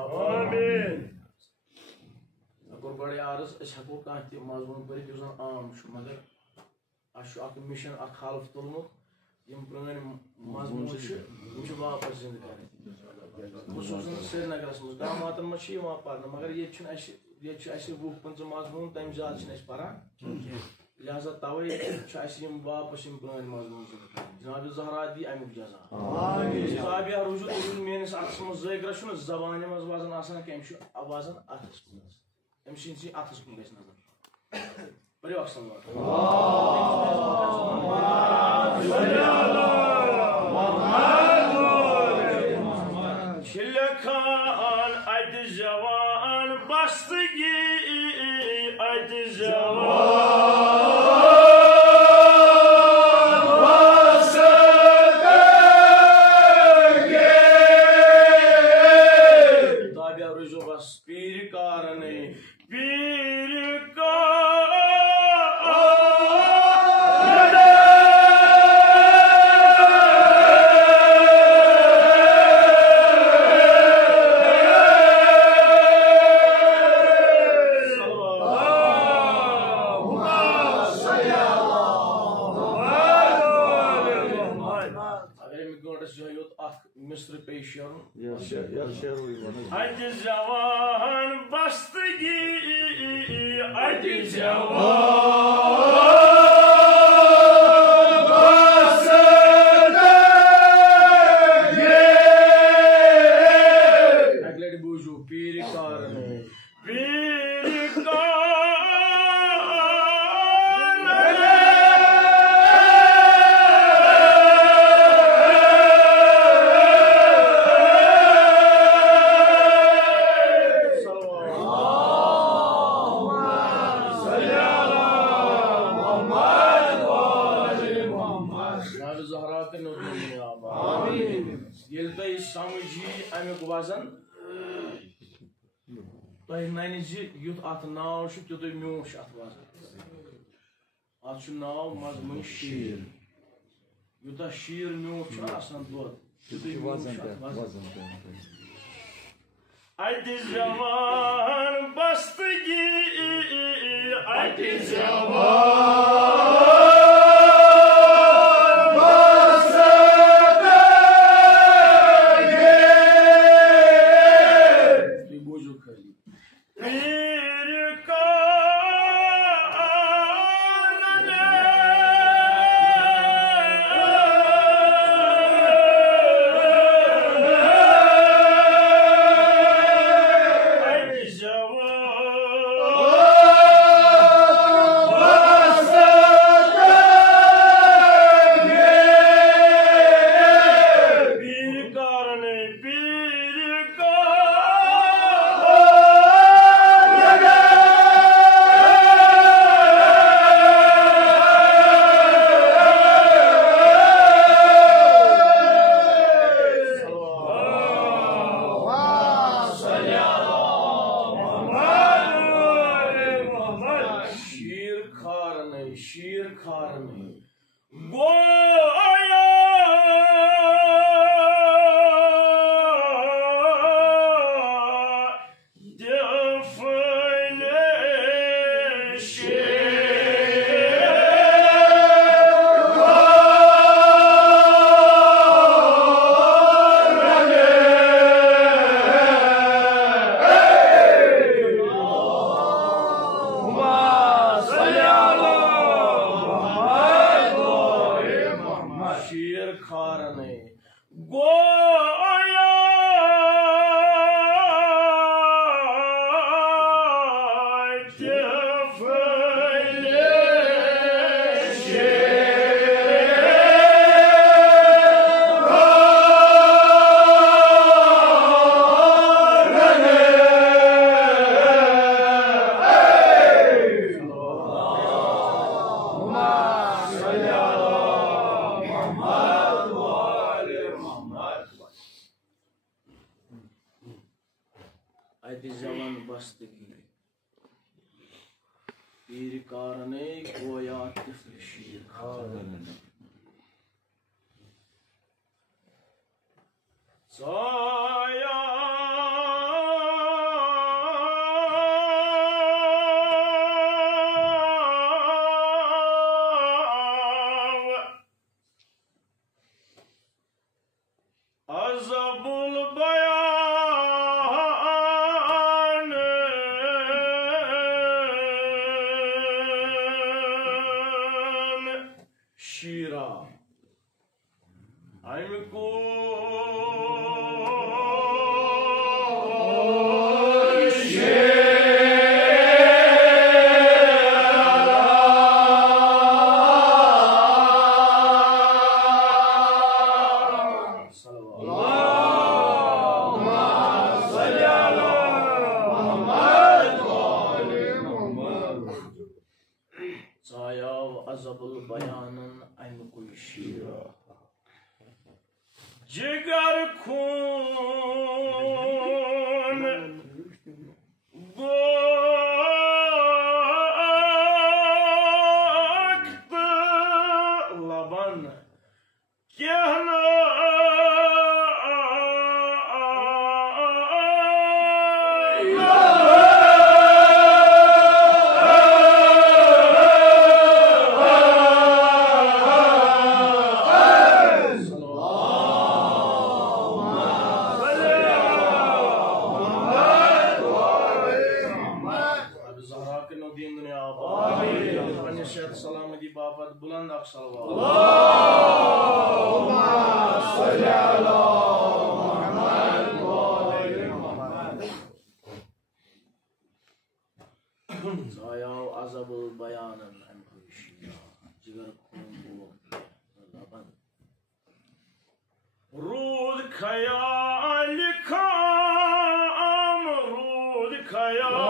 आमीन अगर बड़े आरस हको कह मजमून पर आम मगर अख मिशन अख हल्फ तुलमुत पुरान मजमून वापस जिंद कर श्रीनगरस मज दामातन मज पान मगर ये 20-25 मजमून तम ज्यादा पान लिहाजा तवे वापस पुरान मजमून जनाब ज़हरा दी अमुक जजा साबिया रूजू मेस अथस मज जगरा जबान मज वजन आसान कम वजन अथस अमिस अथस कुन गई नजर बड़े खान अत जवान बस्तगी अत मिस्र पेश अज जवान बस्तगी अज जवान अगले बूझू पीर कारण समझी अमुक वजन तुम नन युत अत नाव तुत म्यूश अत वजन अत नाव मजमून शीर यूत शीर म्यूश दुद अत जवान बस्तगी अत जवान शीर खार में गोया दिफले शीर खार ने गोया दिफले अत जवान बस्तगी पीर कारने गोया तिफल शीर साया बयानन अमुक शीर जिगर खून गोक्त लबन कहना सलामती बापत बुलंद सलवात जायाव अज़बुल बयानन जिगर खून लबन रूद ख्याल खाम रूद ख्याल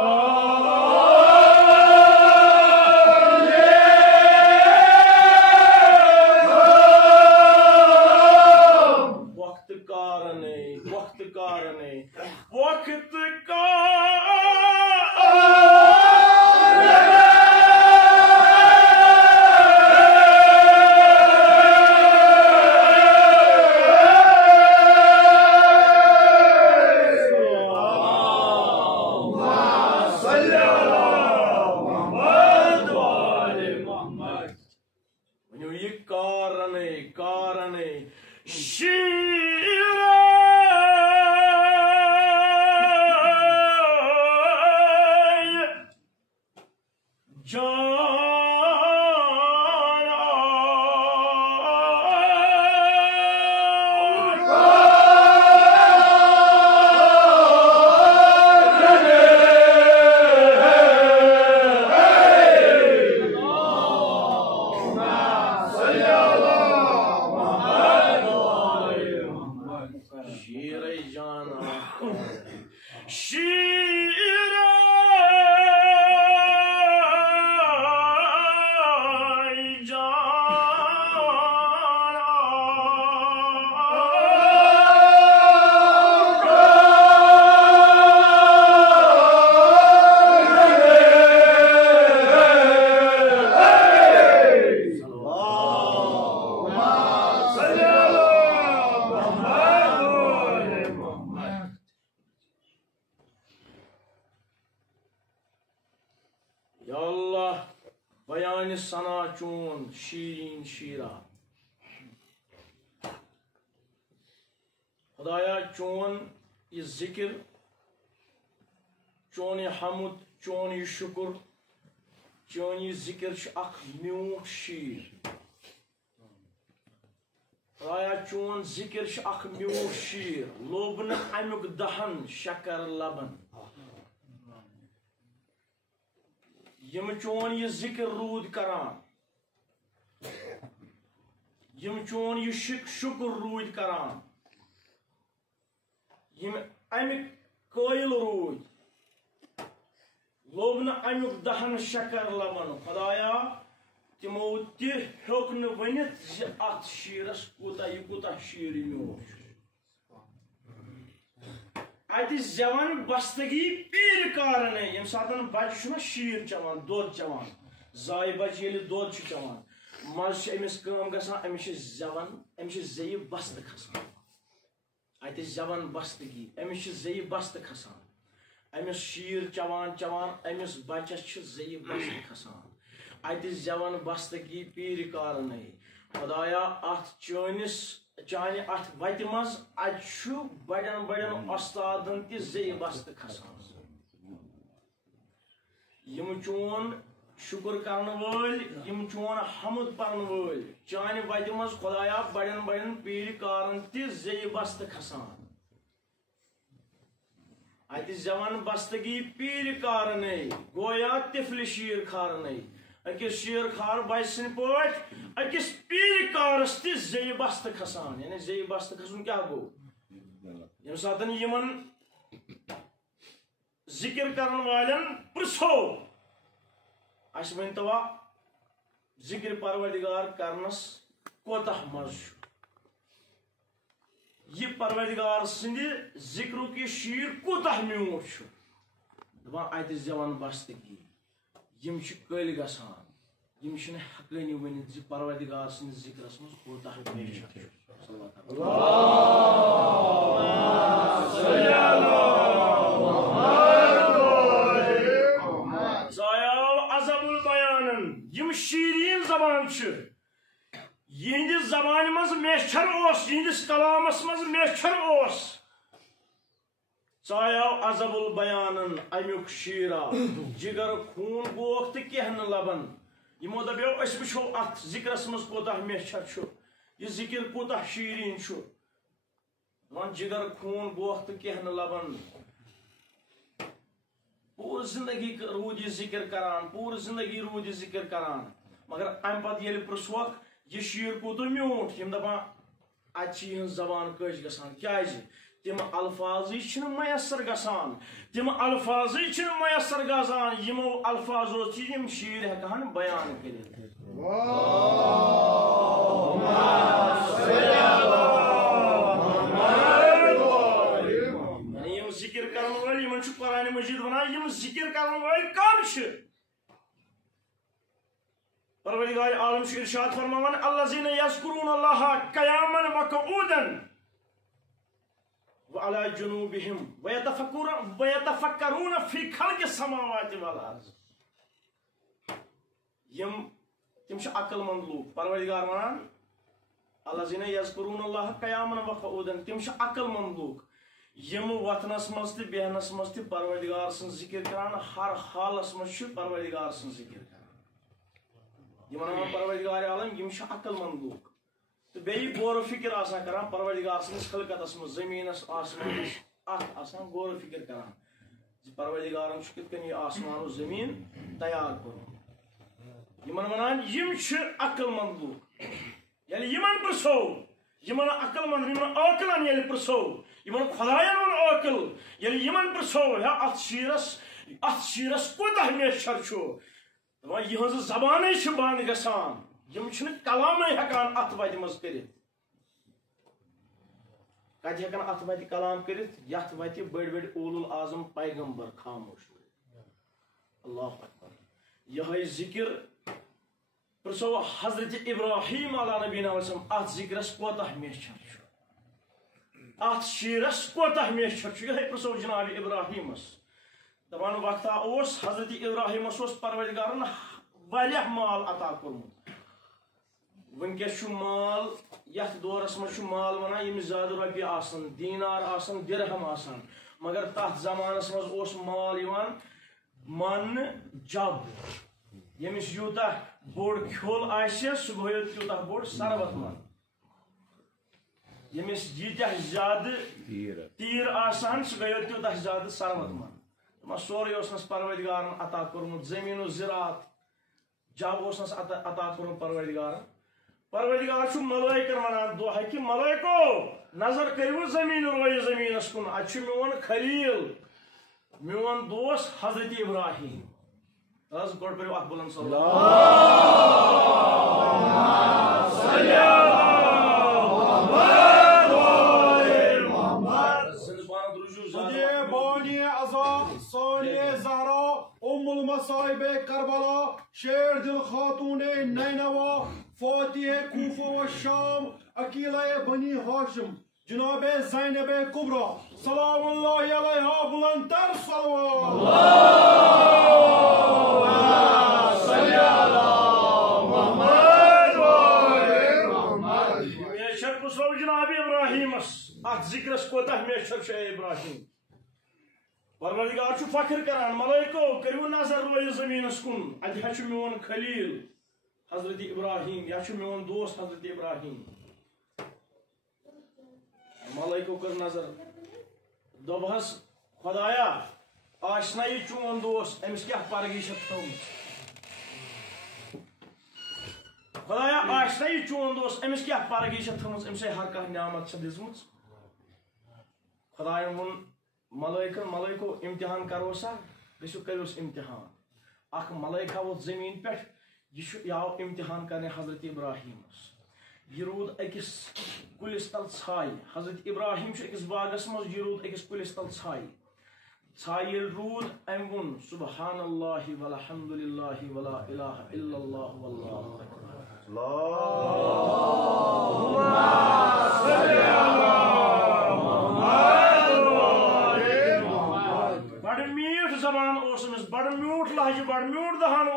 बयान सना चून शीरीन शीरा खुदाया चून ये जिक्र चून ये हमद चून ये शुक्र चून ये जिक्र अख म्यूठ शीर खुदाया चून जिक्र अख म्यूठ शीर लोबन अमुक दहन शकर लबन यम चोन ये जिक्र रूद करान यम चोन ये शुक्र रूद करान यम अमिक कोयल रूद लोबन अमुक दहन शकर लबन खुदाया तिमो तोक वनित अत शीरस कूता शीर म्यूठ अत जवान बस्तगी पीर कारन यम सात बच्चे शीर चवान दोद चवान जाय बच्चे ये दोद चवान मज अमिस गसान अमिस जवान अमिस जे बस्त खसान अत जवान बस्तगी अमिस जे बस्त खसान अमिस शीर चवान चवान अमिस बच्चस जे बस्त खसान अत जवान बस्तगी पीर कारन खुदाया अत चनिस चाने अत वत मज बड़न बड़न उस्तादन ते बस्त खसान यम चोन शुक्र करन वल यम चोन हमद पढ़न वल चाने वत मज खुदाया बड़न बड़न पीर कारन ते बस्त खसान अत जवान बस्तगी पीर कारन गोया तिफल शीर खारन अकिस शीर खार बच्चे पट अकिस पीर कारस ते बस्त खसान यानी जे बस्त खसन क्या गो यम सात यमन जिक्र करन वालन पुरसो अस वन तवा जिक्र परवरदिगार करनस कोतः मज़ ये परवरदिगार सिंदि जिक्रुक ये शीर कोतः म्यूठ दपान अत जवान बस्तगी यम कल गसान यम हकानी वन परवरदिगार सिंद जिक्रस मज कोतः मेशर यम शीरीन जबान यहंदिस जबान मज मेशर यहंदिस कलामस मज मेशर चायाव अजबुल बयानन अमुक शीरा जिगर खून गोख तो कह न लबन यमो दपो वो अत जिक्रस मज कोतः मेशर यह जिक्र कोतः शीरीन वन जिगर खून गोख तो कह न लबन पूरी जिंदगी रूद यह जिक्र करान पूरी जिंदगी रूद यह जिक्र करान मगर अम पत ये पृछवक यह शीर कूत म्यूठ यम दपान अत जबान कश गसान क्या तिम अल्फाजी मयसर गसान तिम अल्फाजी मयसर गसान यमो अल्फाजो यम शीर हेकान बयान कर जिक्र करन वाल यमन कुरान मजीद वनान यम जिक्र करन वाल कम परवरदिगार आलम इरशाद फरमावन अल्लज़ीना यज़कुरून अल्लाह क़यामन व क़ुऊदन व अला जुनूबिहिम व यतफक्करून फी खल्क़िस समावाति वल अर्ज़ यम तिम अक्लमंद लोग परवरदिगार वनान अल्लज़ीना यज़कुरून अल्लाह क़यामन व क़ुऊदन तिम अक्लमंद लोग यम वथनस मज तो बेहनस मज तो परवरदिगार सं जिक्र करान हर हालस मज परवरदिगार सं जिक्र करान परवरदिगार आलम यम अक्लमंद लोग तो बे गौर फिक्र आसान करान परवरदिगार सन्स खलकतस मज जमीनस आसमानस आसान गौर फिक्र करान परवरदिगारन कितकन आसमान जमीन तैयार कर यमन वनान यम अक्लमंद लोग यानी यमन पृछो यमन अक्लमंद यमन अकलन ये पृछो यमन खुदायन वन अकल ये यमन पृछो है अत शीरस कोतः मेशर यह जबान बंद गसान यम कलाम हेकान अत वत मज कर कत हेकान अत वत कलाम कर यथ वत बड़ बड़ उलुल आजम पैगंबर खामोश अल्लाह अकबर यह जिक्र पृछो हजरत इब्राहिम अला नबीना अत जिक्रस कोतः मेशर अत शीरस कोतः मेशर यह पृछो जनाब इब्राहिमस दपान वक्ता हजरत इब्राहिमस परवरदिगारन वारियाह माल अता कोरमुत वनकस माल यथ दौरस मज माल वनान यम ज्यादा रॉपिय आसन दीनार आसन दिरहम आसन मगर तथ जमानस मज माल यवान मान जब यमिस यूता बोड़ खोल आसे सह गयो त्यूता बोड़ सरबत मन यमिस यीत्याह ज्यादा तीर आसान सह गयो त्यूता ज्यादा सरबत मन सोरे परवरदिगारन अता कोरमुत जमीन ज़रात जब अता कोरमुत परवरदिगार मलाइकन वनान दुआ कि मलाइको नजर करू जमीन रोय जमीनस कुन अत मोन खलील मोन दोस्त हजरत इब्राहिम गोड़ परो अख बुलंद मसाइबे करबला शेर दिल खातूने नैनवा फातिह कूफा व शाम अकीला बनी हाशिम जनाबे ज़ैनबे कुबरा सलामुल्लाहि अलैहा बुलंदतर जनाब इब्राहिमस अत जिक्रस कोतः मेशर इब्राहिम परवरदिगार फख्र करान मलाइको करू नजर रोय जमीनस कुन अत मोन खलील हजरत इब्राहिम या मोन दोस्त हजरत इब्राहिम मलाइको कर नजर दोबहस खुदाया आशना ये चोन दोस्त अमिस क्या परगिश खुदाया आशना ये चोन दोस्त अमिस क्या परगिश अमिस हर कह नियामत दिजम खुदायन वोन मलाइको इम्तिहान करो सा गो करोस इम्तिहान अख मलाइका वो जमीन पे यह आव इम्तिहान करने हजरत इब्राहिम यह रूद अकिस कुलिस तल छाई हजरत इब्राहिम अकिस बागस मज यह रूद अकिस कुलिस तल छाई छाई रूद अम वुन सुबहानल्लाहि वल्हम्दुलिल्लाहि वला इलाहा इल्लल्लाह वल्लाहु अकबर। बड़ मीठ जबान बड़ म्यूठ लहजे बड़ म्यूठ दहान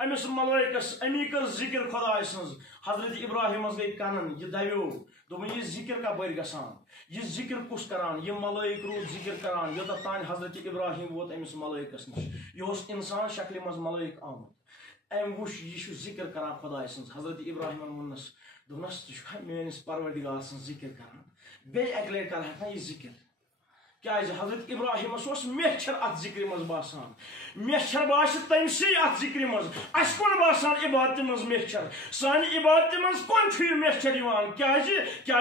अमिस मलाइकस अमी कर जिक्र खुदाय सज हजरत इब्राहिम गई कनन यह दव्यो दोपन यह जिक्र कपर गसान यह जिक्र कुस करान यह मलाइक रूद जिक्र करान योत तान हजरत इब्राहिम वोत अमिस मलाइकस नश यह इंसान शक्ल मज मलाइक आमुत अम वुश यह जिक्र करान खुदाय सज हजरत इब्राहिम वोनस दोनस मेनिस परवरदिगार सज जिक्र करान बे एक लट कर यह जिक्र क्या हजरत इब्राहिम मेचर अत जिक्र मज बासान मेचर बास तमसी अत जिक्र मज अस कौन बासान इबादत मज मेचर सान इबादत मज कौन मेचर क्या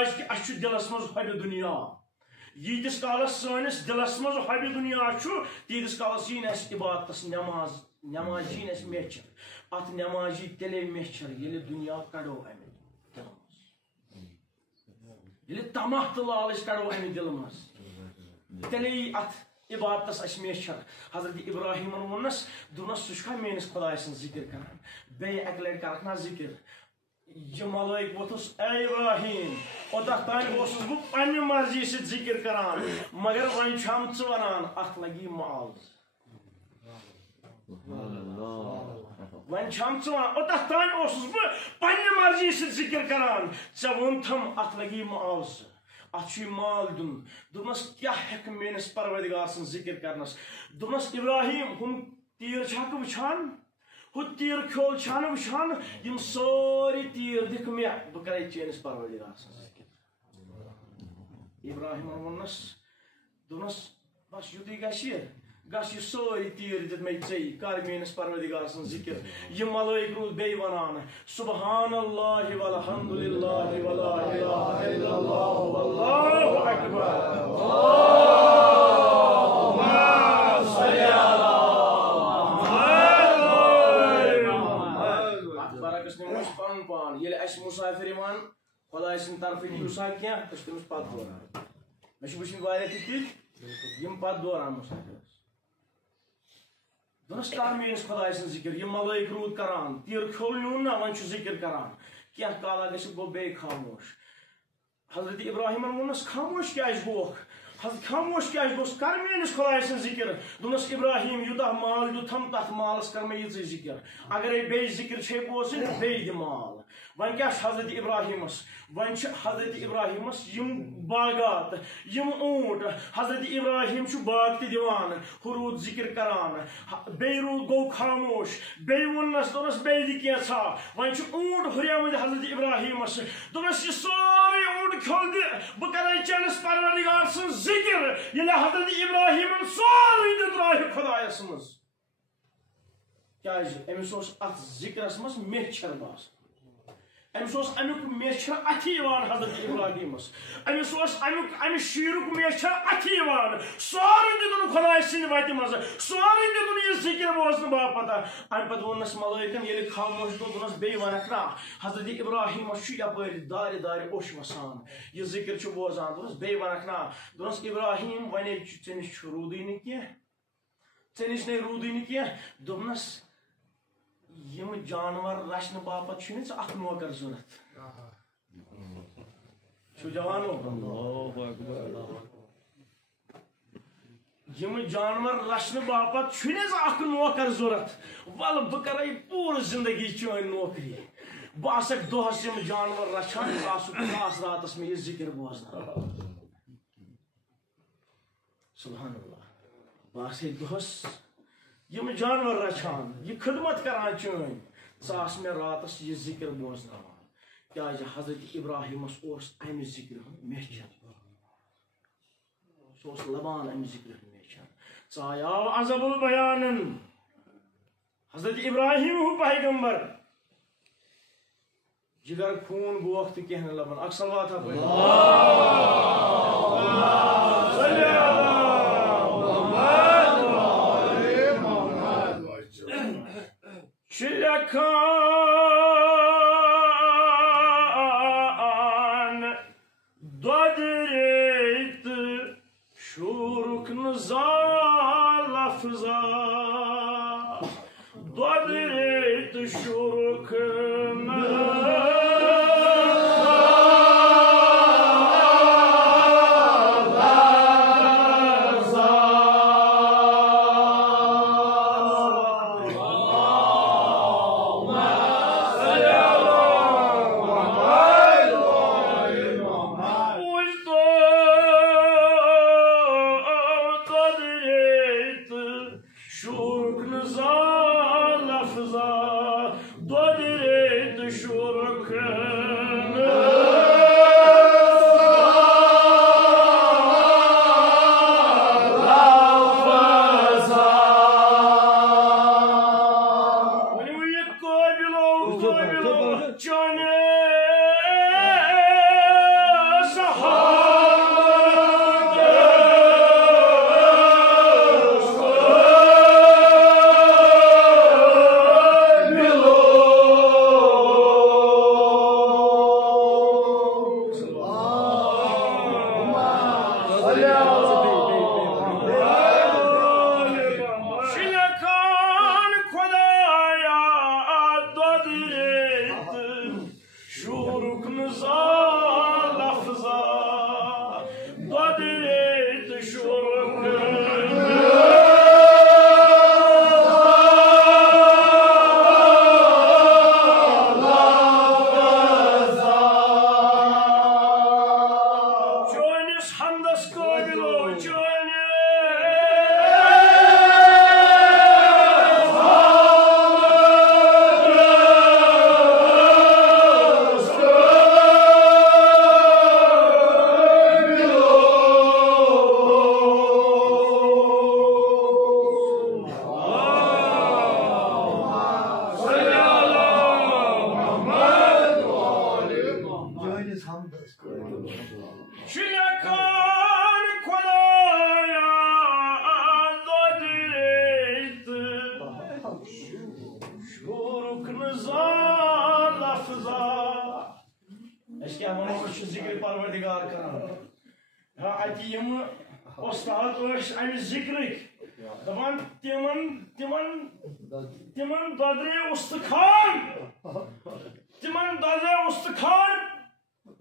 दिलस मज हब दुनिया यीतिस कालस सानिस दिलस मज हब दुनिया तीतिस कालस यीन अस इबादतस नमाज यीन अस मेचर अत नमाजी तेले मेचर ये दुनिया कड़ो अमे दिल मज तमाह तो लालच कड़ो अमे दिल मज तेले अत इबादतस अस मेचर हजरत इब्राहिम वोनस दोनस सह मेनिस खुदाय सं जिक्र करान बे एक लट कर जिक्र यह मलाइक वोथुस ए इब्राहिम ओत तान बह पन्ने मर्जी से जिक्र करान मगर वन छम च वनान अत लगी माज वन छम च वन ओत तान बह पन्ने मर्जी से जिक्र करान चे वोन थम अत लगी माज अत माल दुन दोपस क्या हेक मेनिस परवरदिगार सं जिक्र करनस दोपस इब्राहिम हम तीर छक वुछान हु तीर खोल छान वुछान यम सारी तीर दिख मे बह करे चेनिस परवरदिगार सं जिक्र इब्राहिम वोनस दोनस बस युति गश यह सारी तीर दित मे ऐ कर मेनिस परवरदिगार सं जिक्र यह मलाइक रूद बे वनान सुबहानल्लाहि वल्हम्दुलिल्लाहि वला इलाहा इल्लल्लाह वल्लाहु अकबर अल्लाहुम्मा सल्ली अला मुहम्मद बरकस ने पन पान ये अस मुसाफिर वन खुदाय सिन तरफ नुसा क्या तस पत दोरान मे वुचन वारिया ति यम पत दोरान मुसाफिर दोनस कर मेनिस खुदाय सं जिक्र यह मलाइक रूद करान तीर खोल न्यून ना वन जिक्र करान क्या काला गो बे खामोश हजरत इब्राहिम वोनस खामोश क्या गोख खामोश क्या गोस कर मेनिस खुदाय सं जिक्र दोनस इब्राहिम युदा माल युथम तथ मालस कर मे ये जिक्र अगर बे जिक्र छे बोसन बे दि माल वन क्या हजरत इब्राहिमस वन हजरत इब्राहिमस यम बागात यम ऊंट हजरत इब्राहिम बाग ति दिवान रूद जिक्र करान बे रूद गो खामोश बे वोनस दोनस बे दि केसा वन ऊंट हुरियामद हजरत इब्राहिमस दोनस ये सारे ऊंट खोल दि बह करे चेनिस परवरदिगार सं जिक्र ये हजरत इब्राहिम सारे दित खुदायस मज क्या अमिस अत जिक्रस मज मेचर बास अमिस अमुक मेचर अथि हजरत इब्राहिमस अमिस अमि शीरुक मेचर अथि सारे दितुन खुदाय सिंद वत मज सारे दितुन यह जिक्र बोजन बापत अम पे वोनस मलाइकन ये खामोश गो दोनस बे वनक ना हजरत इब्राहिमस यपर दारे दारे ओश वसान यह जिक्र बोजान दोनस बे वनक ना दोनस इब्राहिम वने चेनिश रूदी न कह चेनिश ने रूदी न कह दोनस यम जानवर रचन बापत अख नौकर जरूरत जवानो यम जानवर रचन बापत अख नौकर जरूरत वल बह कर पूर जिंदगी चन नौकरी बह आसक दोहस यम जानवर रचान खास रात में यह जिक्र बोजन सुभानअल्लाह बह आस दोहस यम जानवर रचान यह खिदमत करान चन मे रातस यह जिक्र बोजन क्या हजरत इब्राहिमस अमि जिक्र मेचर सह लबान अमि जिक्र मेचर आयाव अजबुल बयानन हजरत इब्राहिम पैगंबर जिगर खून गोख तो कह लबन अक सलवात Şilekan dodreyt şuruk nıza lafza dodreyt şuruk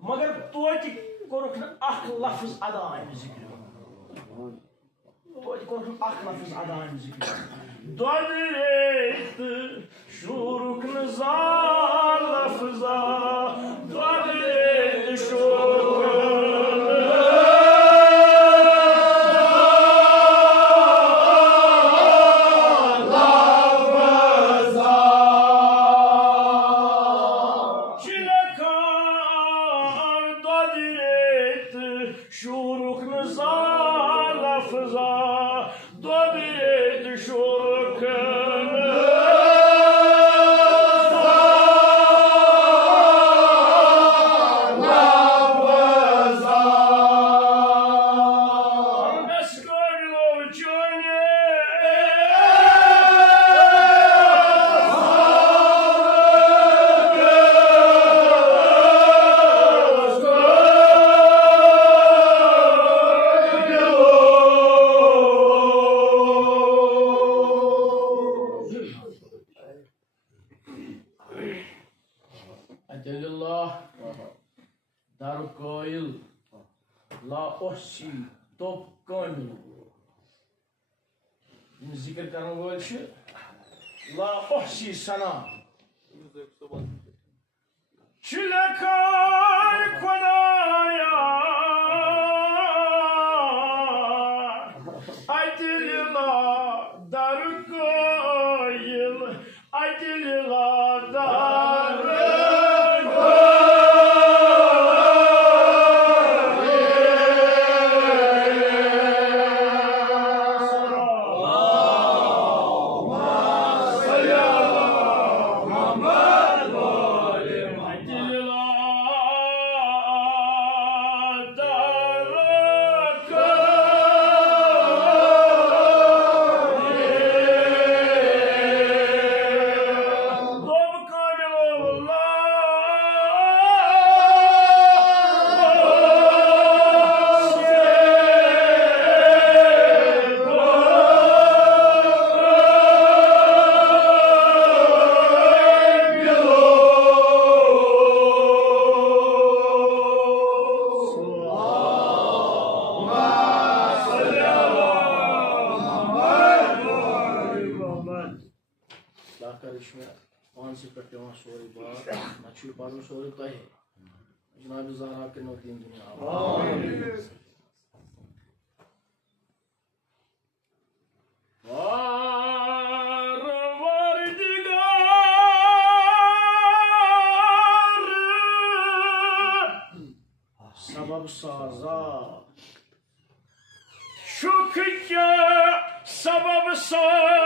मगर तोति कोरुख अख लफ्ज अदा अमि जिक्र तोति कोरुख अख लफ्ज अदा अमि जिक्र दोदरेत शुरुख नजा लफ्जा दोदरेत शुरुख जिक्र करने वाले ला ओहसी सना शिलकार खुदाया अदिला दरकोइल अदिला दर क्या कर इसमें पांच से पे सोरी बात ना पढ़ सोरी तह जनाब ज़हरा के दीन दुनिया सबब साजा शुक्र क्या सबब सबब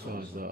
साजा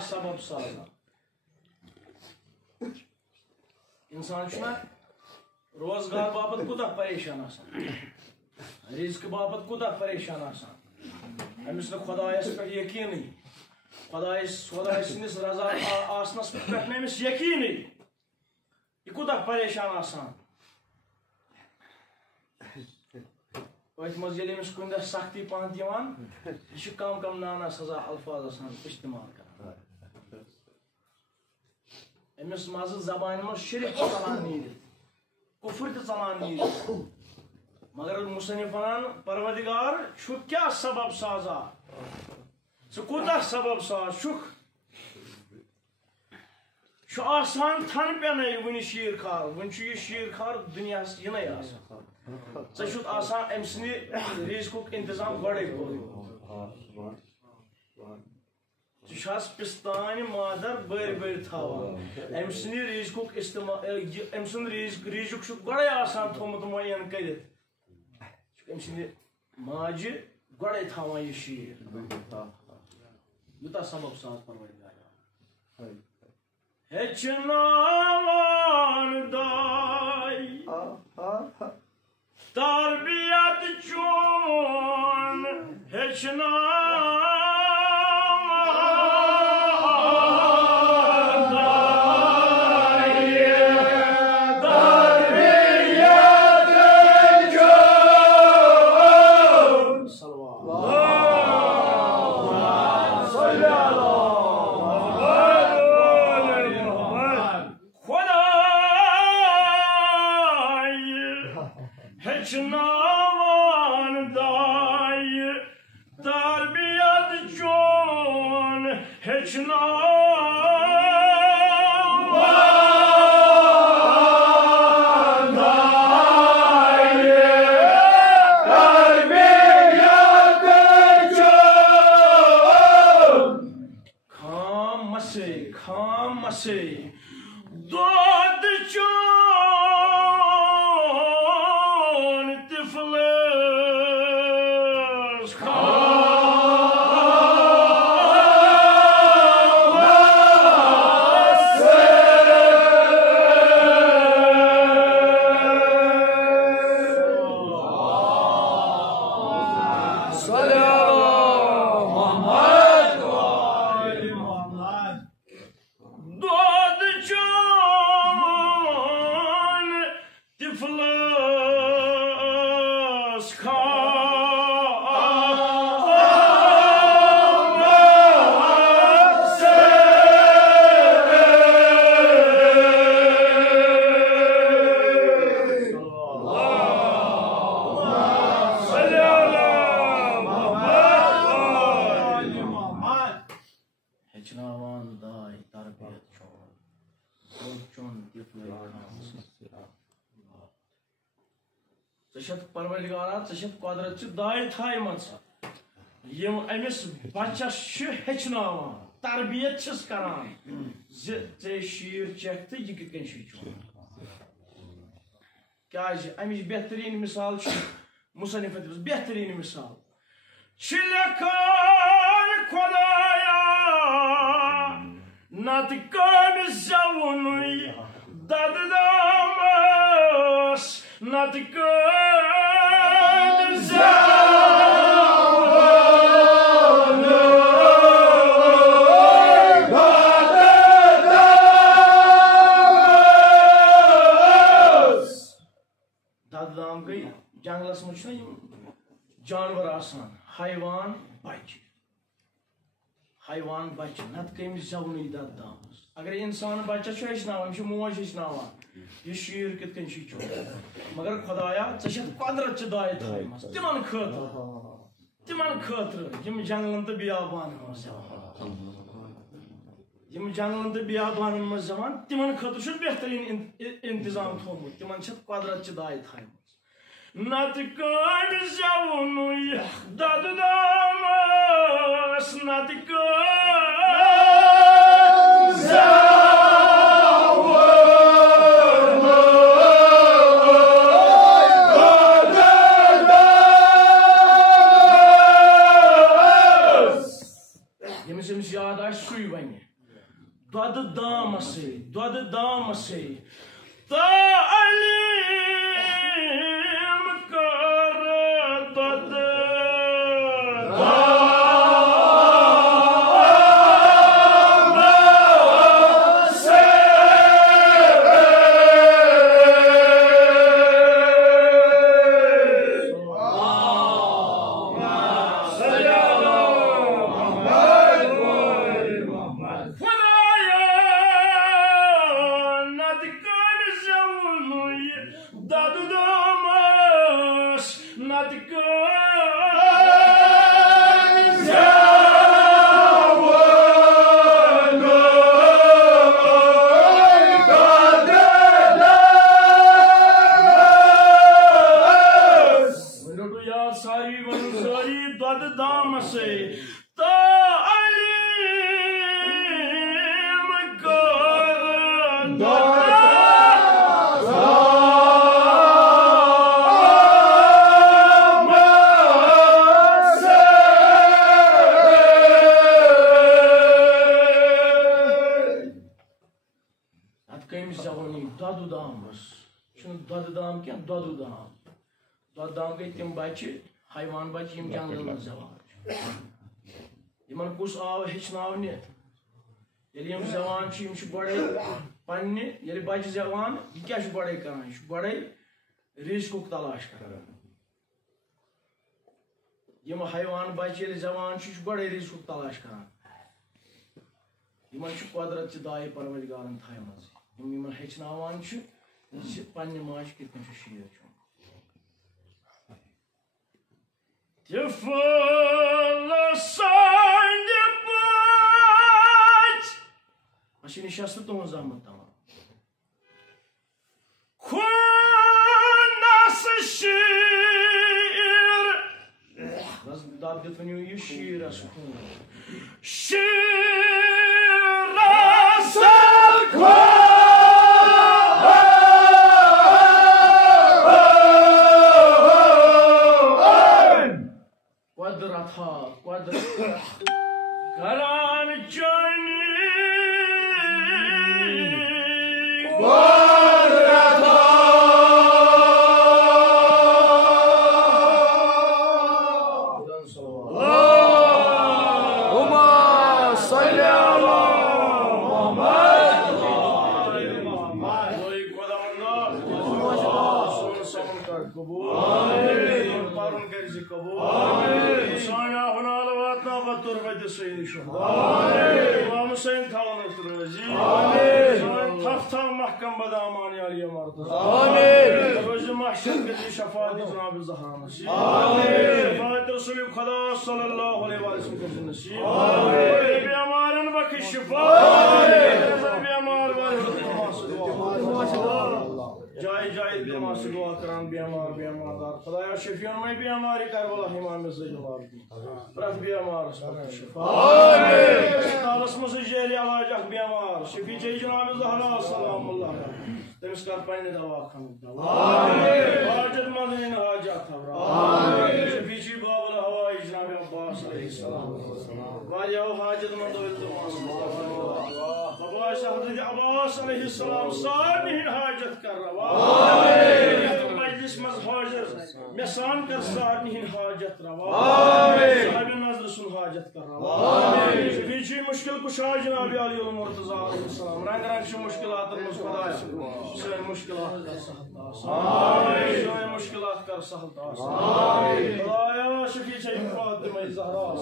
सबब साजा इंसान रोजगार बाबत कुता परेशान रिज्क बाबत कुता परेशान अमिस खुदायस पे यकीन खुदाय सस रजा आसनस पे अमिस यकीन यह कुता परेशान मज कुन दह सख्ती पहन दिवान यह कम कम नाना सजा अल्फाज इस्तेमाल कर अमिस मज जबान मज शिरक चलान नीर कुफर चलान नीर मगर मुसन्निफ वनान परवरदिगार क्या सबब साजा कूता सबब साज आसान थन पेन वन शीर खार वन शीर खार दुनिया इन आसान अम सद रिज्कुक इंतजाम गड़े पिस्तान मादर बर बर थावान अम सद रिज्कुक इस्तेमाल अम सद रिजुक गड़े आसान थोमुत मुयन कर अम सद माजि गड़े थावान यह शीर यूता सबब साज परवरदिगार हेचनावान दाई तरबियत चोन हेचना परवरदिगारा कुदरत दाय थायमस यम अमिस बच्चस हेचनावान तरबियत करान जे शीर चेक तो यह कित क्या अमिच बेहतरीन मिसाल मुसन्निफ बेहतरीन मिसाल लेखान खुदाया नत कामिस जवुन दददामस नत कामिस दददाम गई जंगलस मज जानवर आसान हैवान बच्चे नत कमिस जवन दददाम अगर इंसान बच्चा हेचनावान मोज हेचनावान यह शीर कित मगर खुदाया कुदरत दाय थमस तिमन खतर यम जंगलन तो बियाबान मज जवान तिमन खतर बेहतरीन इंतजाम थोमुत तिमन कुदरत दाय थमस नत कामिस जवन दददामस नत याद सुई वन दद दाम से तालीम कर दद दददाम गई तम बच्चे हैवान बच्चे जंगल मज जवान कुस आव हेचनावने जवान बड़े पन्ने बच्चे जवान यह क्या बड़े करान बड़े रिस्क तलाश करान यम हैवान बच्चे जवान बड़े रिस्क तलाश करान कुदरत दाय परवरदिगारन थमस हेचनावान पन्ने माज कित शीर Te fala sangue अच्छी निशस्त तुम जहमत तमाम बस दाद दित वनियो ये शीर असखून शीर असखून quadratha karan jani quadratha Allahumma salli ala Muhammad Koi qadamna son kar kabul amin parun karzi kabul Turbayda Sayyid İmam Hüseyin Talan Eftirvezi Taftan Mahkam Bada Amani Aliye Martız Gözü Mahşer Gezi Şefaat-i Cenab-ı Zahra Nasip Şefaat-i Resulü Kada sallallahu aleyhi ve sellem Nasip Bir amarın bakış şifa Bir amar var Cahil cahil bir aması dua kıran bir amarlar Kudaya şefi olmayı bir amari Karbala Himam-ı Zeyyalar Bırak bir amar şifa Amin Sağlasımızı cehli alacak bir amar Şefi Cey Cenab-ı Zahra sallallahu Demiş karpayını dava kanıda Amin Hacet madinin hacet tavra Amin Şefi Cey Babılı Havai Cenab-ı Abbas aleyhisselam Var ya o hacet madı öldü Baba Hazreti Abbas aleyhisselam Sanihin hacet karra Amin Meclis mazhacır Mesan kar sanihin hacet rava Amin Sahibi nazrısun hacet karra Amin Şefici müşkil kuşağı Cenab-ı Ali yolu Murtaza aleyhisselam Rang rang şu müşkilatımız Kudaya Söyle müşkilat kar sahılda Amin Söyle müşkilat kar sahılda Amin Kudaya Şefici Fatıma-i Zahra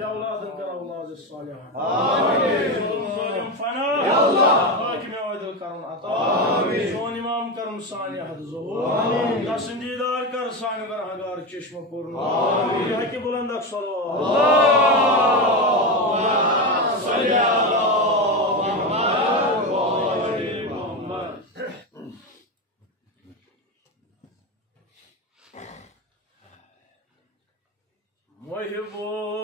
Ya avladın kar avlad-ı salih Amin Zulüm fena Ya Allah Hakime aydıl karın ata Amin Son imam karım sani hadı zuhur Amin Yasin didar kar sani kar hagar çeşme kurnu Amin Yaki bulandak salavat Allahümme salli ala Muhammed ve ali Muhammed Muhibbu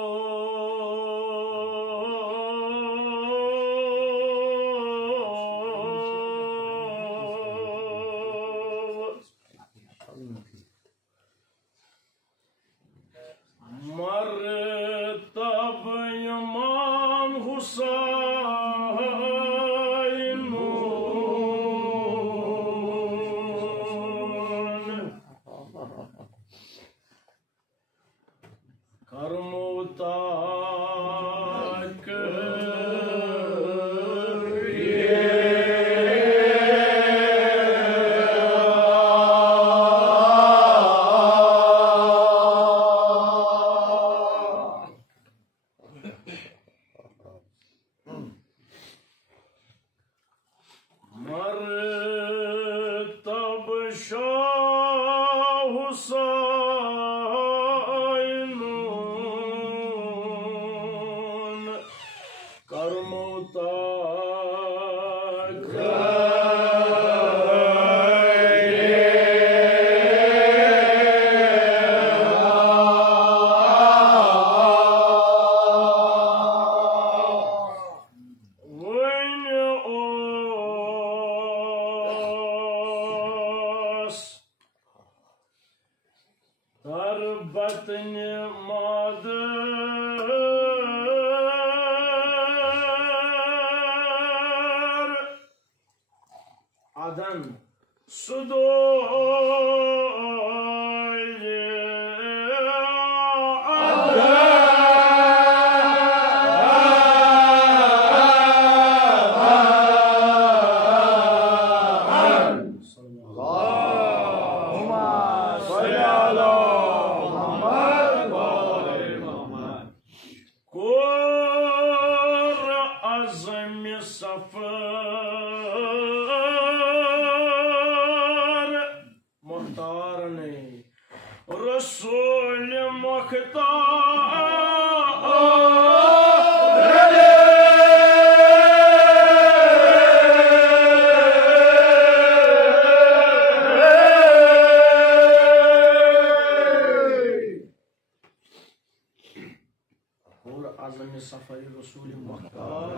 और आज़म सफर रसूल मुख्तार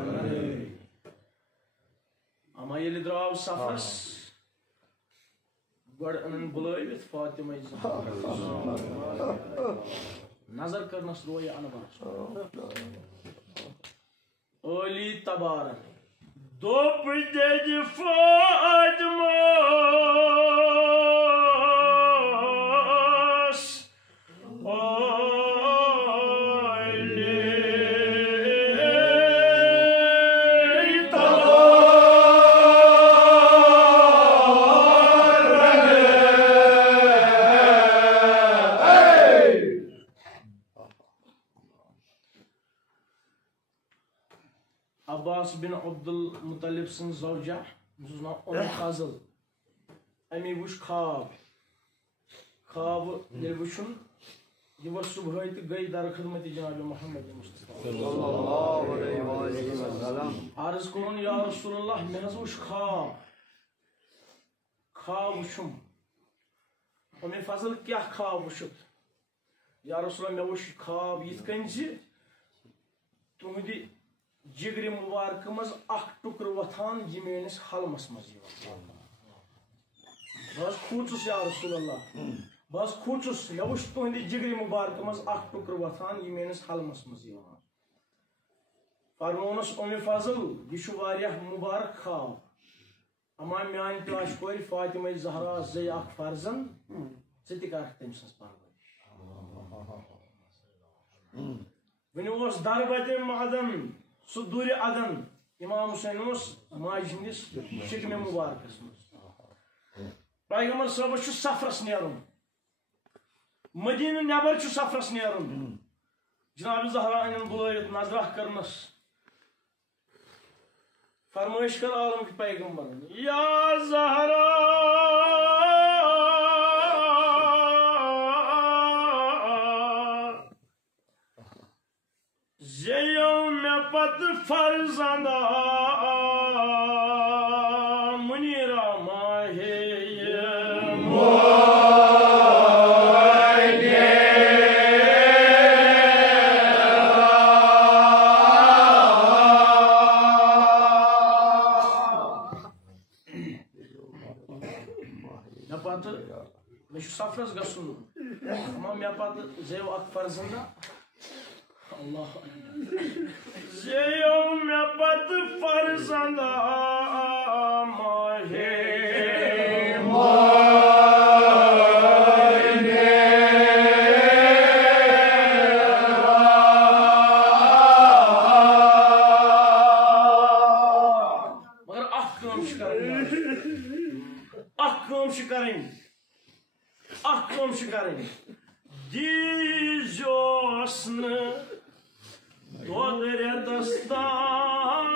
अमा ये द्राव सफरस गड अनन बुलावित फातिमा नजर करनस रोय अनवर ओली तबारक दोप जज फातिमास अब्बास बिन अब्दुल मुतलिब सन ज़ौजा नाम उम्म फाज़ल अमी वुश ख्वाब ये वुशुन ये वो सुबह तो गई दर खिदमत जनाब मोहम्मद मुस्तफ़ा सल्लल्लाहु अलैहि वसल्लम अर्ज़ करुन या रसूलल्लाह मे हज़ वुश ख्वाब वुशुम उम्म फाज़ल क्या ख्वाब वुशुत या रसूलल्लाह मे वुश ख्वाब यिथ कन ज तुहदि जिगर मुबारक मज अख टुकर वथान यह मेनिस हलमस मज बस खूचुस या रसूलल्लाह बस खूचुस मे वुश तुहद जिगर मुबारक मज अख टुकर वथान यह मेनिस हलमस मज फरमोनस उम्मे फाज़ल यह वारियाह मुबारक ख्वाब अमा म्यान ताश कोर फातिमा ज़हरा ज़े अख फर्जन चे तम सज परवरिश वोस दरबते मदन सुदूर अदन इमाम हुसैन माज हंदिस शिकमे मुबारकस पैगंबर साहब सफरस नेरुन मदीन नबर सफरस नेरुन जनाब ज़हरा अन बुलावित नजरा करनस फरमाइश कर आलम के पैगंबर या ज़हरा पत फर्जंदा मुनीरा माहे मे सफरस गसुन मे पत जेव अख फर्जंदा अल्लाह जेयो मे पत फर्जंदा माहे मगर अख काम करें दीजोसन Doğru destan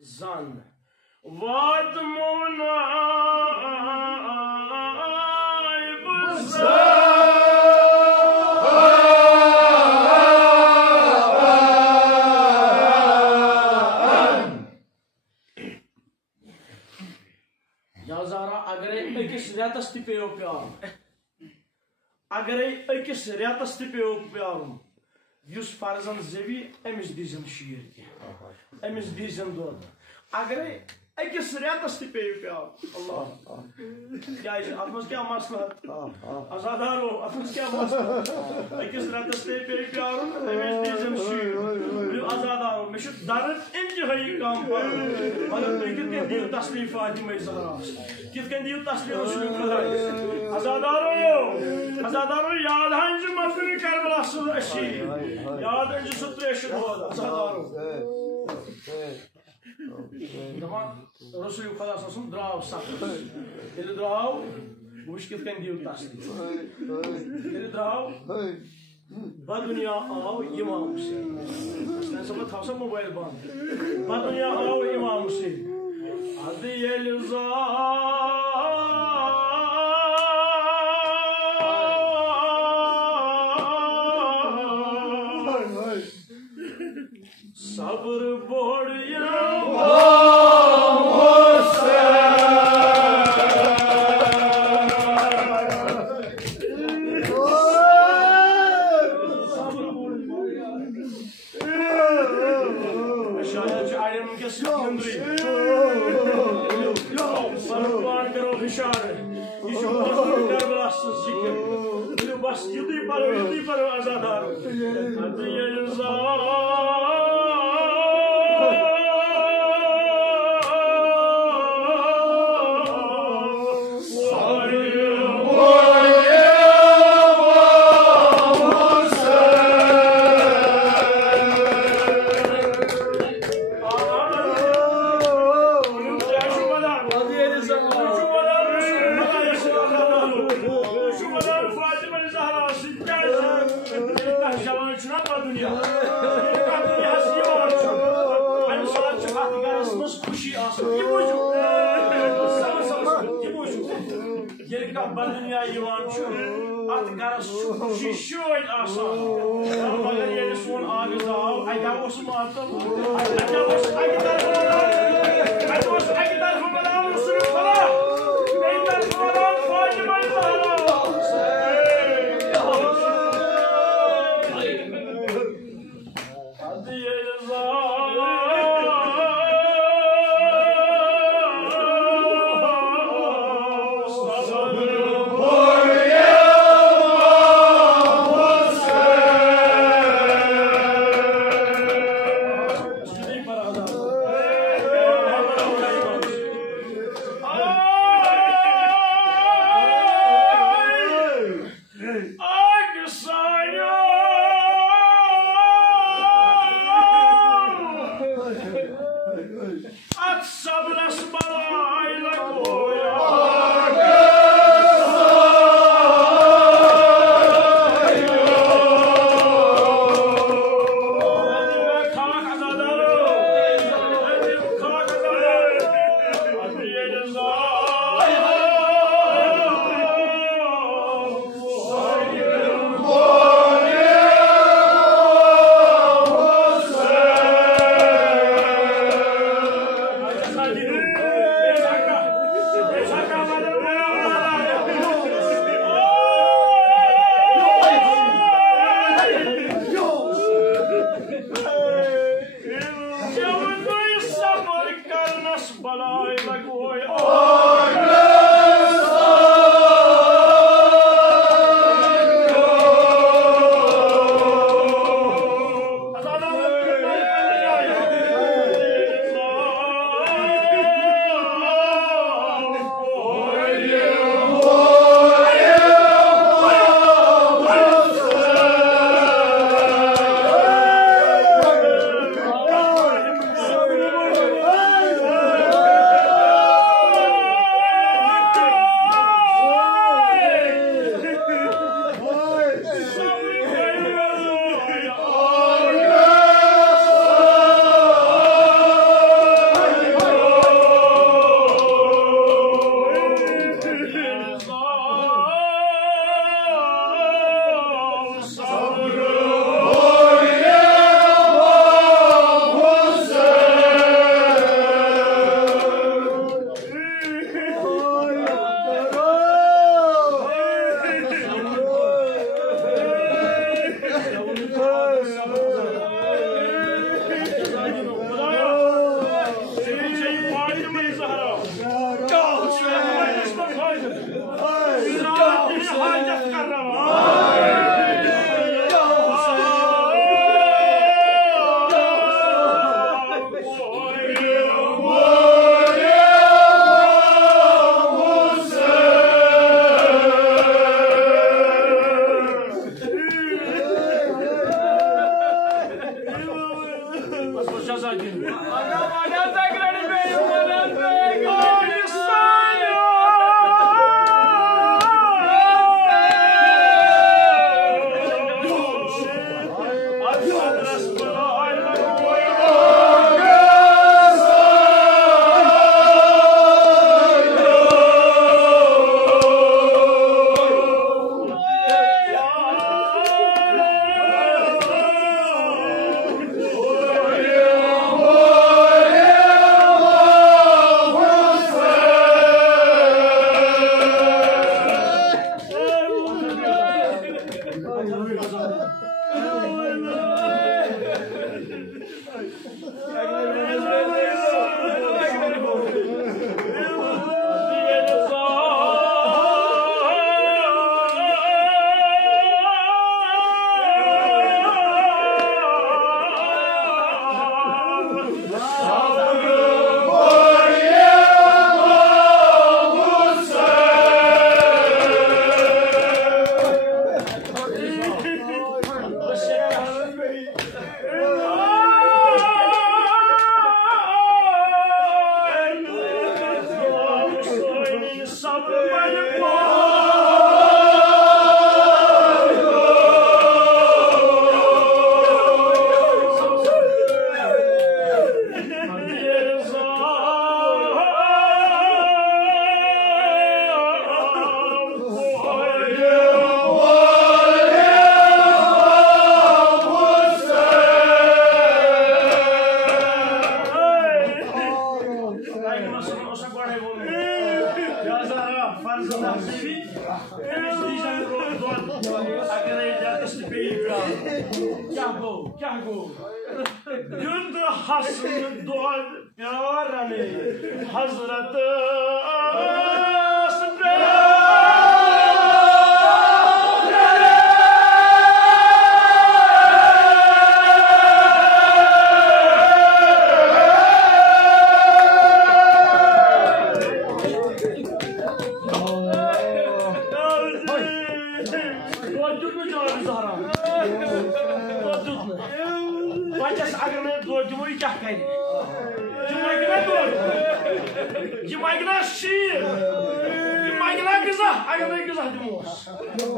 zan vad munay ya Zahra agar ekis retas tipe प्यार अगर अकिस रेतस पे प्यारुन युस फर्जन जवी अमिस दीजन शीर अमिस दीजन दोद अगर अकिस रेतस पे प्यार अल्लाह क्या अत क्या मसला आजादारो अत क्या मसला अकिस रेतस पे प्यारुन अमिस दीजन शीर आजादारो मे दर्द इंतहाई कम पर मगर तुम कित दियो तस्लीम फातिमा ज़हरा कित दियो तस्लीम रसूल खुदा आजादारो याद हंज मफिल करबला सुल अशी याद हंज सुत्रेश होद आजादारो दमा रसूल खुदा ससुम द्राव सफर ये द्राव वुश कित दियो तस्लीम ये द्राव बदुनिया आओ इमाम हुसैन मैं सब था मोबाइल बंद बदुनिया आओ इमाम हुसैन अदि यलजा सब्र बोड़िया जिक्र बस युद्ध पर आजादार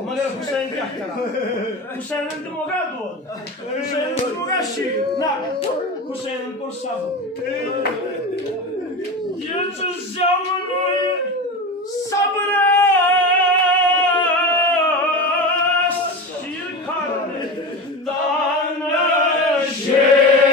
मगर हुसैन क्या करा हुसैन ने मोगा दो हुसैन ने मोगा शीर ना हुसैन को सब ये जमाने सब्र शीर खाने दाना हुसैन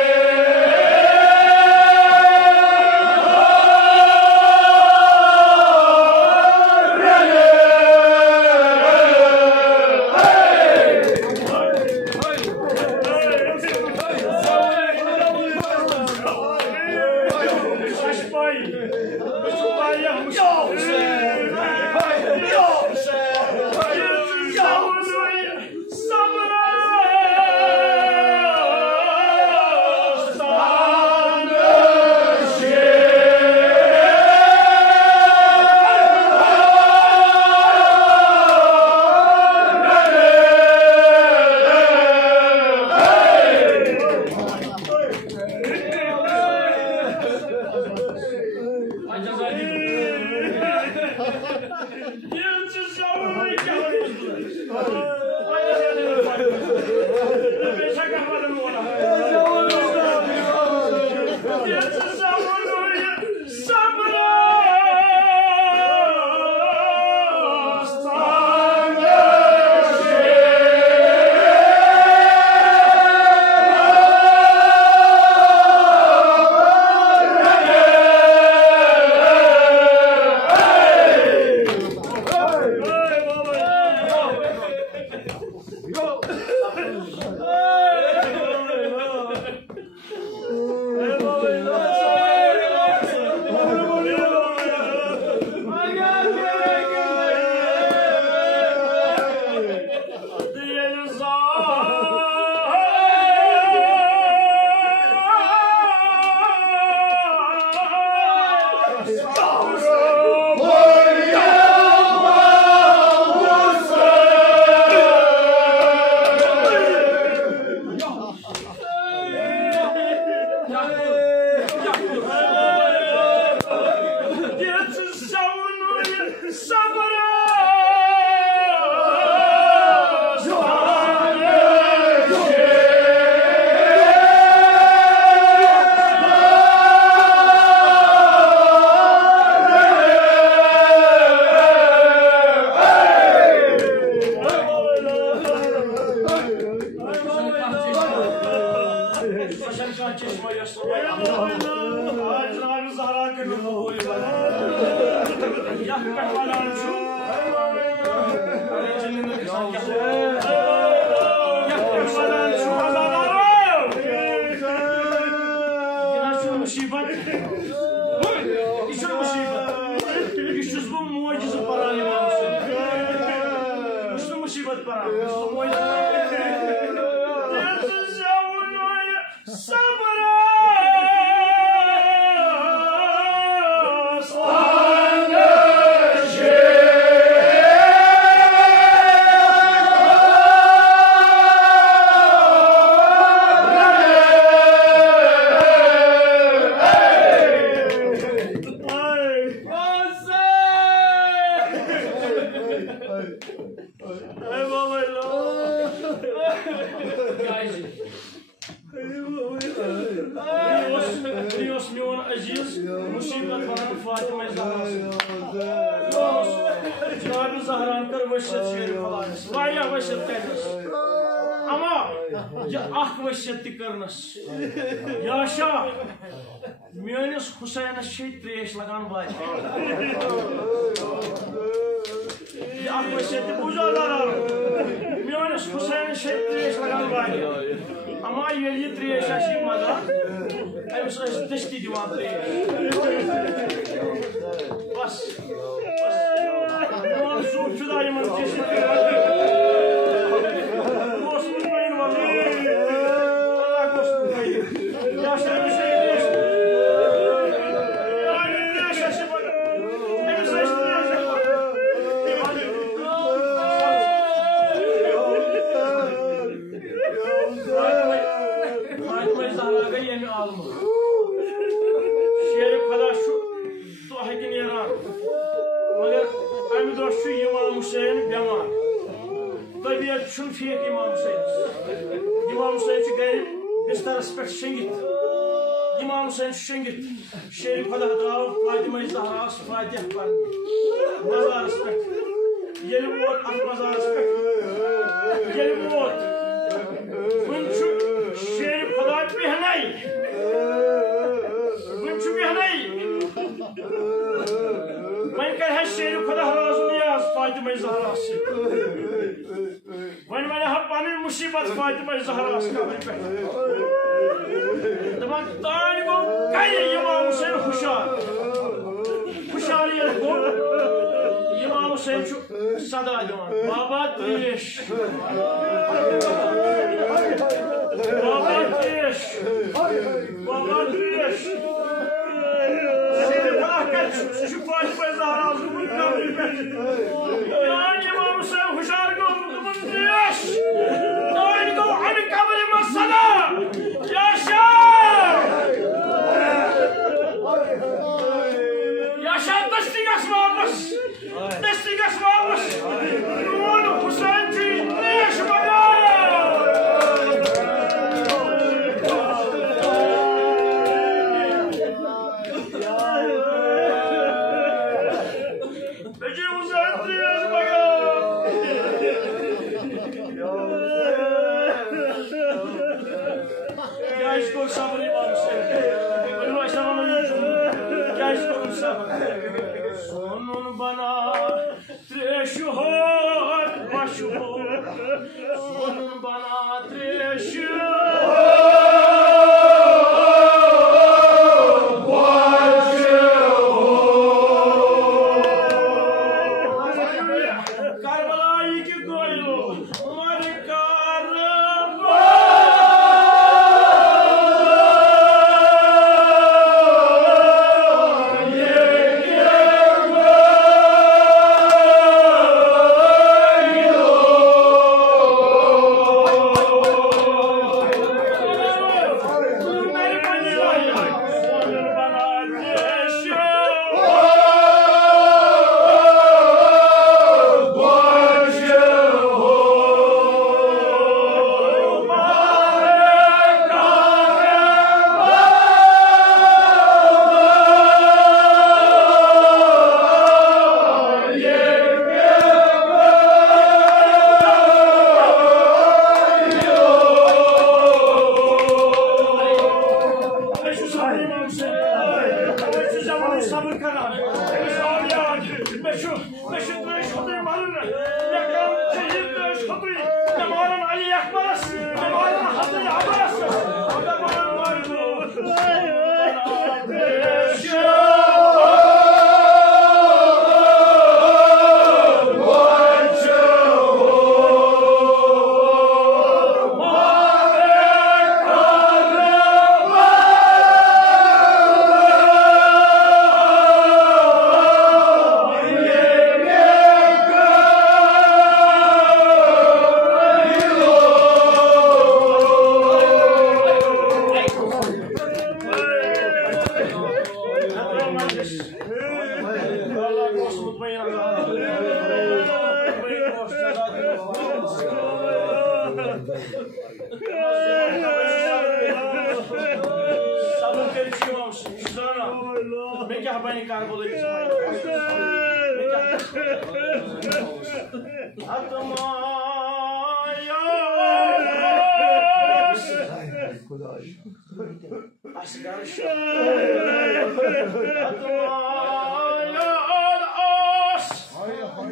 त्रेश लगान वैसे पूजा मोनस हुसैन त्रेश लगान वारिया अमा ये त्रेश मजा अमिस दस्ती दिवान त्रेश बस सूट शुदा शेर खुदा मगर अमे दो इमाम हुसैन बेमार तबीयत ठीक इमाम हुसैन गर बिस्तरस पे शंगित इमाम हुसैन शंगित शेर खुदा द्राव फातिमा ज़हरास फातिह पढ़ने मज़ारस पे ये वोत अत मज़ारस पे ये वोत वन शेर खुदा बेहनाई वन कर शेर खुदा रोज नियाज फातिमा ज़हरा से वन वन पन मुसीबत फातिमा ज़हरा दपान तान गो कल इमाम हुसैन हुशार ये गो इमाम हुसैन सदा दिवान बाबा त्रेश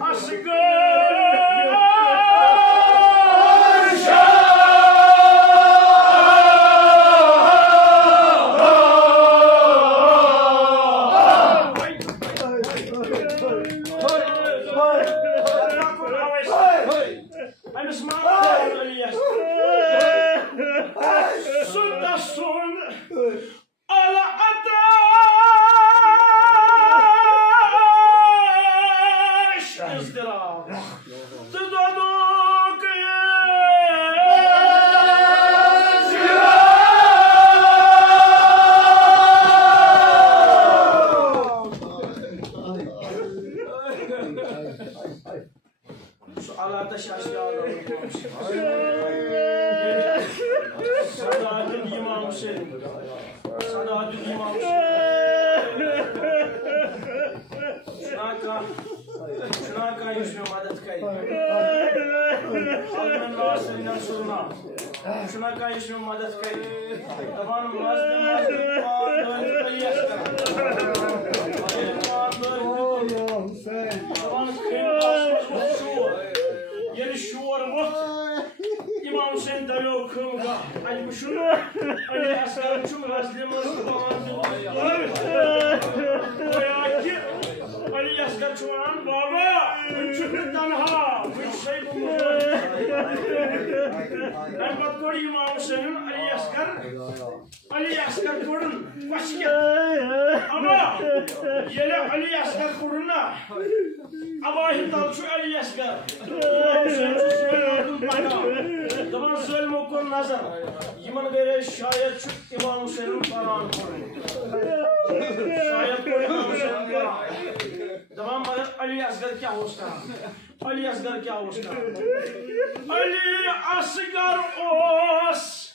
Asgar Sadadül İmam Hüseyin. Sadadül İmam Hüseyin. Şuna kan yüzüme madet kaydı. Halkın nasırından soruna. Şuna kan yüzüme madet kaydı. Tabanım mazdım bağlı Ali Asgar. Tabanım kıyım basmaz şuur. Yeni şuur mut. İmam Hüseyin dayı kımga. Ali bu şunu. Ali Asgar uçum razlimaz bağlı. Oyaki. Ali Asgar çuvaran baba. Üçünü tanha. Üç şey bu mu? Ben bakıyorum İmam Hüseyin'in Ali Asgar kurun. Başka. Ama yine Ali Asgar kuruna. Ama hitam şu Ali Asgar. İmam Hüseyin şu söylüyordum bana. Zaman söyleme okun nazar. Yemin göre şayet şu İmam Hüseyin'in paranı kurun. Şayet bu İmam Hüseyin'in paranı. Zaman bana Ali Asgar kya hosta? Ali Asgar kya hosta? Ali Asgar os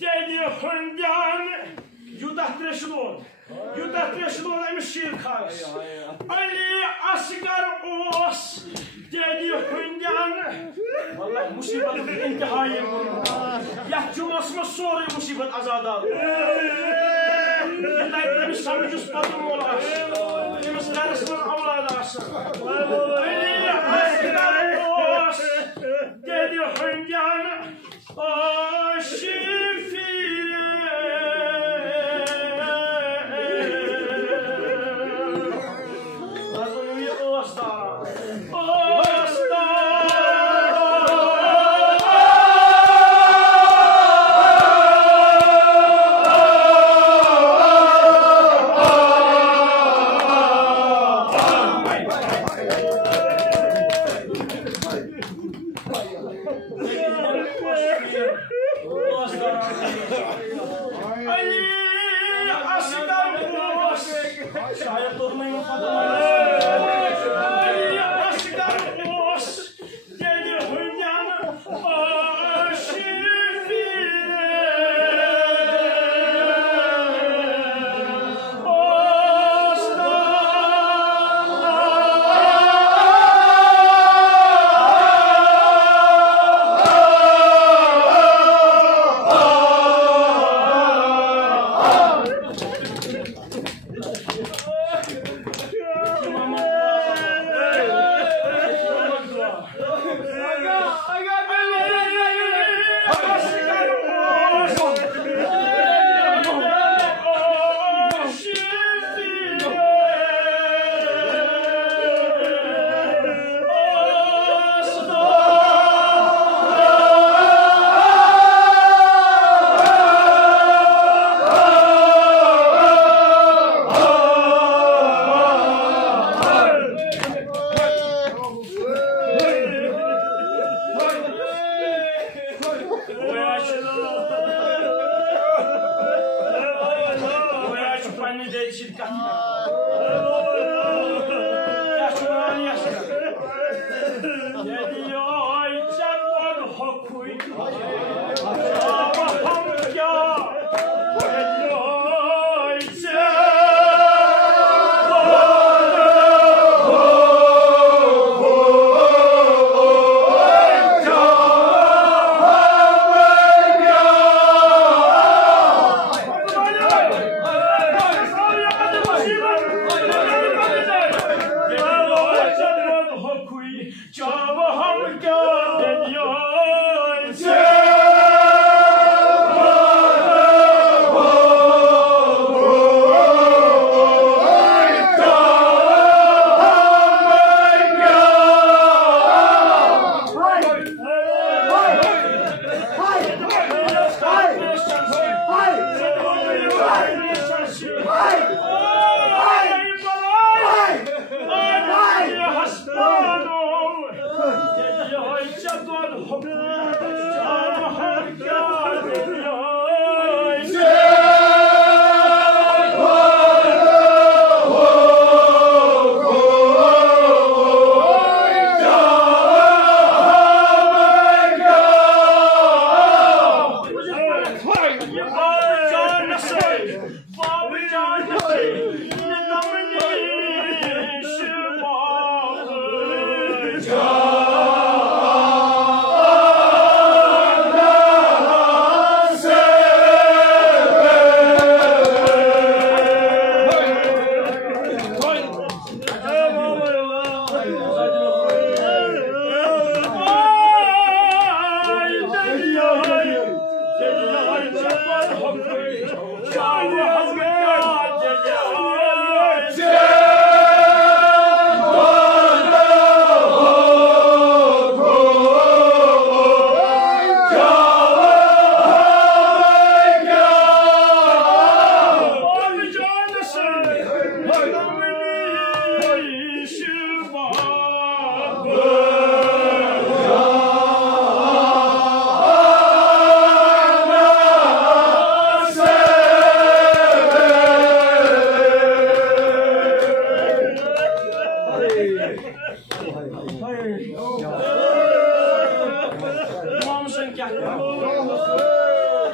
dedi hundan yudah treşlon. Yudah treşlon emiş şiir kars. Ali Asgar os dedi hundan. Vallahi musibet intihayı bunun. Ya cumasma soru musibet azadal. Yıllar bir samicus patım olar. Demişlerisinin avladası. Ali Asgar os dedi hundan. O şifire. Lazım bir ostara.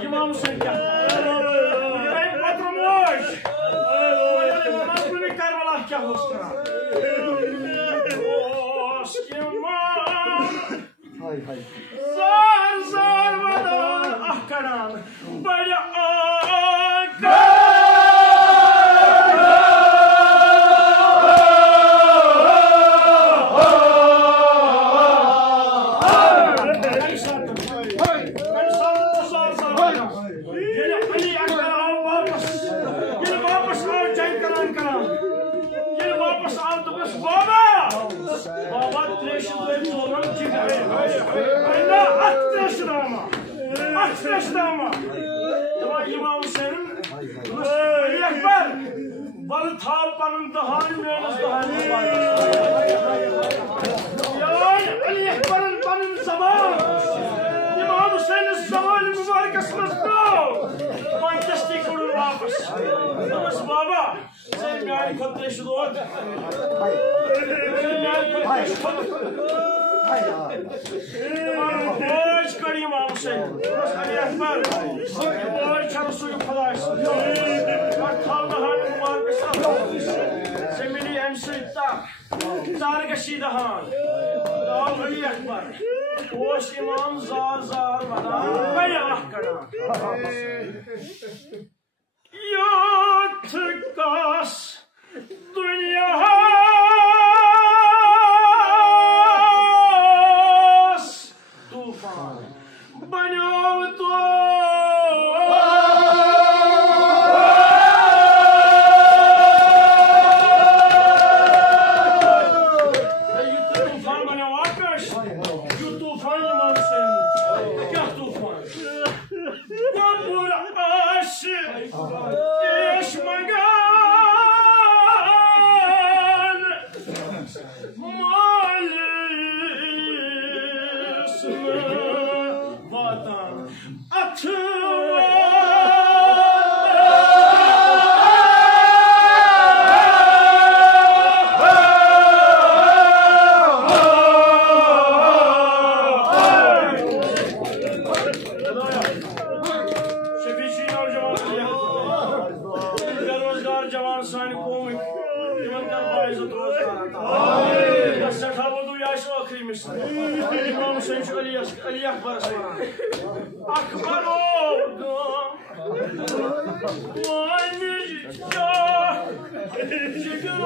İmam Hüseyin gel. İbrahim Patramoş. Mazlumi Karbala gel dostuna. Dost imam. Zar zar bana ah karan. Böyle İmam Hüseyin'in Ekber balı tağpanın dahani mühendis dahani var. Ali Ekber'in benim zaman İmam Hüseyin'in zamanı mübarekesiniz bu. Ben destek olun vapas. Namaz baba sen yani kodleşi doğru. Sen yani kodleşi doğru. Boş kar İmam Hüseyin. Ali Ekber. Boş çalışıyor palaş. Kartal dahan mübarekesiniz. Zemini emsiytta. Zarga şidahan. Dağ Ali Ekber. Boş imam zar zar bana. Bayah kana. Yatıkas dünya. İmam Hüseyin şu Ali Ekber Akbar oldum. Vay müzik ya. Şükür